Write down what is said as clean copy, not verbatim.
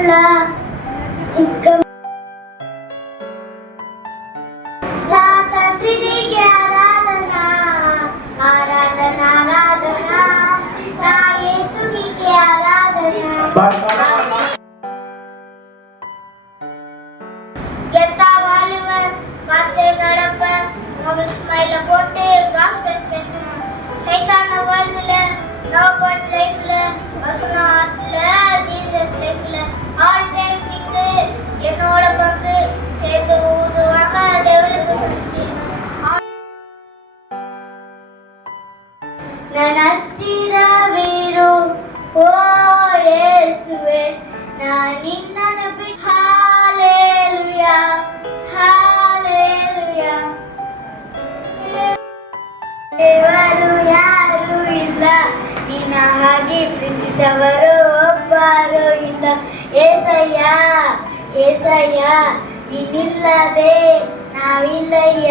ಎಲ್ಲ ಚಿಕ್ಕ ಸ್ವಾತಂತ್ರ್ಯನಿಗೆ ಆರಾಧನಾ ಆರಾಧನಾ ಆರಾಧನಾ ನಾ ಯೇಸುವಿಗೆ ಆರಾಧನಾ ಗೆದ್ದ ವಾಲಿಬಾಲ್ ಮತ್ತೆ நடப்பேன் மக ஸ்மைல போட்டு காஸ்பல் பேசணும் சைத்தான வாழ்வுல நோபட் லைஃப்ல வசனாட்ல ஜீசஸ் லைஃப்ல ஆல் டைம் கிங்கு என்னோட பங்கு சேர்ந்து ஊதுவாங்க டெவலுக்கு சக்தி ನನ್ನ ಹತ್ತಿರ ವೀರು ಓ ಯೇಸುವೆ ನಾ ನಿನ್ನನ್ನು ಬಿಟ್ಟು ಹಾಲೆಲೂಯಾ ಹಾಲೆಲೂಯಾ ದೇವರು ಯಾರು ಇಲ್ಲ ನಿನ್ನ ಹಾಗೆ ಪ್ರೀತಿಸವರು ಒಬ್ಬರು ಇಲ್ಲ ಏಸಯ್ಯ ಏಸಯ್ಯ ನೀನಿಲ್ಲದೆ ನಾವಿಲ್ಲಯ್ಯ